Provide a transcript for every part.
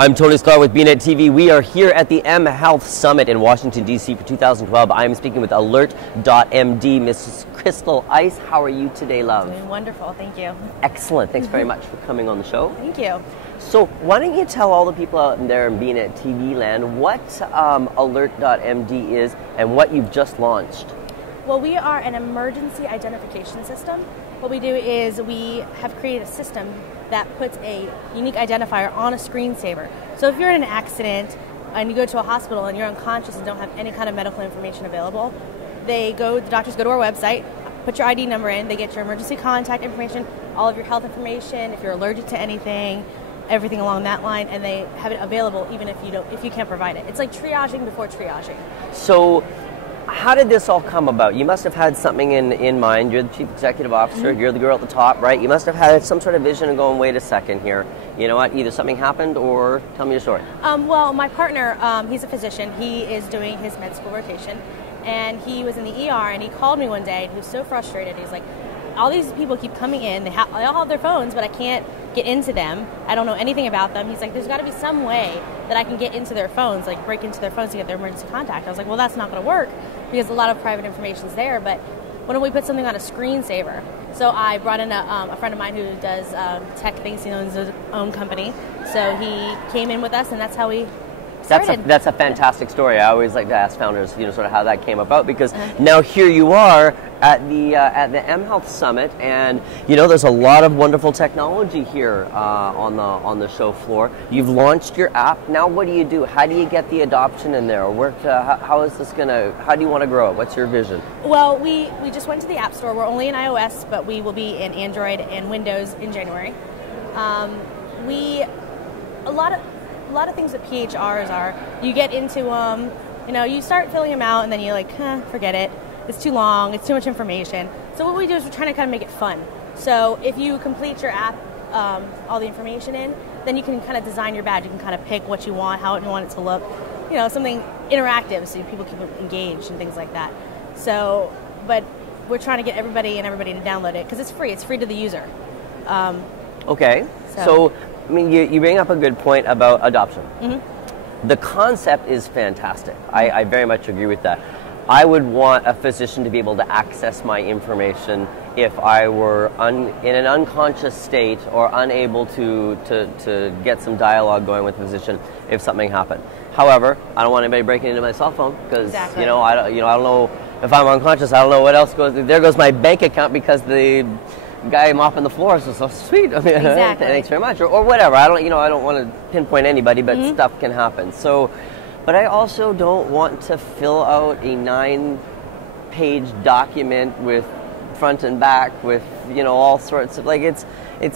I'm Tony Sklar with bnetTV. We are here at the mHealth Summit in Washington, D.C. for 2012. I'm speaking with Alert.MD, Mrs. Crystal Ice. How are you today, love? Doing wonderful, thank you. Excellent. Thanks very much for coming on the show. Thank you. So why don't you tell all the people out there in bnetTV land what Alert.MD is and what you've just launched? Well, we are an emergency identification system. What we do is we have created a system that puts a unique identifier on a screensaver. So if you're in an accident and you go to a hospital and you're unconscious and don't have any kind of medical information available, the doctors go to our website, put your ID number in, they get your emergency contact information, all of your health information, if you're allergic to anything, everything along that line, and they have it available even if you can't provide it. It's like triaging before triaging. So how did this all come about? You must have had something in mind. You're the chief executive officer. You're the girl at the top, right? You must have had some sort of vision of going, wait a second here. You know what? Either something happened or tell me your story. Well, my partner, he's a physician. He is doing his med school rotation, and he was in the ER, and he called me one day, and he was so frustrated. He's like, all these people keep coming in. They all have their phones, but I can't get into them. I don't know anything about them. He's like, there's got to be some way that I can get into their phones, like break into their phones to get their emergency contact. I was like, well, that's not going to work because a lot of private information is there, but why don't we put something on a screensaver? So I brought in a friend of mine who does tech things. He owns his own company. So he came in with us, and that's how we started. That's a fantastic story. I always like to ask founders, sort of how that came about, because now here you are at the mHealth Summit, and there's a lot of wonderful technology here on the show floor. You've launched your app. Now, what do you do? How do you get the adoption in there? How is this how do you want to grow it? What's your vision? Well, we just went to the App Store. We're only in iOS, but we will be in Android and Windows in January. A lot of things that PHRs are, you get into them, you start filling them out, and then you're like, forget it. It's too long. It's too much information. So what we do is we're trying to kind of make it fun. So if you complete your app, all the information in, then you can kind of design your badge. You can kind of pick what you want, how you want it to look, something interactive so people keep engaged and things like that. So, but we're trying to get everybody to download it because it's free. It's free to the user. Okay. So you bring up a good point about adoption. Mm-hmm. The concept is fantastic. I very much agree with that. I would want a physician to be able to access my information if I were in an unconscious state or unable to get some dialogue going with the physician if something happened. However, I don't want anybody breaking into my cell phone because I don't know if I'm unconscious. I don't know what else goes. There goes my bank account because the guy mopping the floor is so sweet. I mean, exactly. Thanks very much, or whatever. I don't want to pinpoint anybody, but stuff can happen. So, but I also don't want to fill out a 9-page document with front and back with all sorts of it's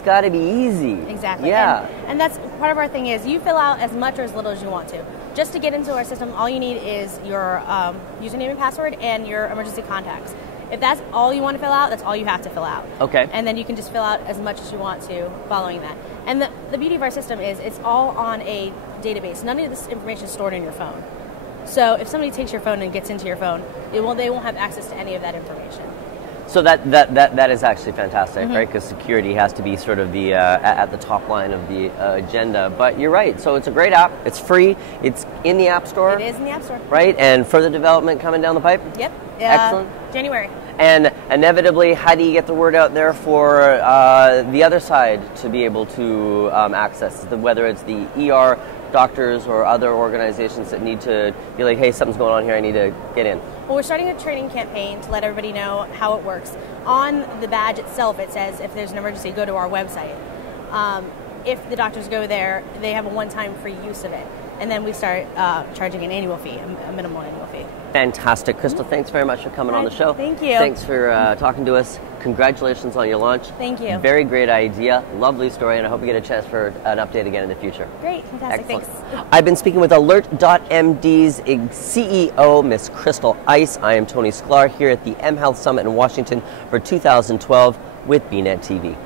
got to be easy. Exactly. Yeah. And that's part of our thing is you fill out as much or as little as you want to. Just to get into our system, all you need is your username and password and your emergency contacts. If that's all you want to fill out, that's all you have to fill out. Okay. And then you can just fill out as much as you want to following that. And the beauty of our system is it's all on a database. None of this information is stored in your phone. So if somebody takes your phone and gets into your phone, they won't have access to any of that information. So that is actually fantastic, right? Because security has to be sort of the at the top line of the agenda. But you're right. So it's a great app. It's free. It's in the App Store. It is in the App Store. Right? And further development coming down the pipe? Yep. Excellent. January. And inevitably, how do you get the word out there for the other side to be able to access, whether it's the ER doctors or other organizations that need to be like, hey, something's going on here, I need to get in? Well, we're starting a training campaign to let everybody know how it works. On the badge itself, it says if there's an emergency, go to our website. If the doctors go there, they have a one-time free use of it. And then we start charging an annual fee, a minimal annual fee. Fantastic. Crystal, thanks very much for coming on the show. Thank you. Thanks for talking to us. Congratulations on your launch. Thank you. Very great idea. Lovely story, and I hope you get a chance for an update again in the future. Great. Fantastic. Excellent. Thanks. I've been speaking with Alert.MD's CEO, Miss Crystal Ice. I am Tony Sklar here at the mHealth Summit in Washington for 2012 with bnetTV.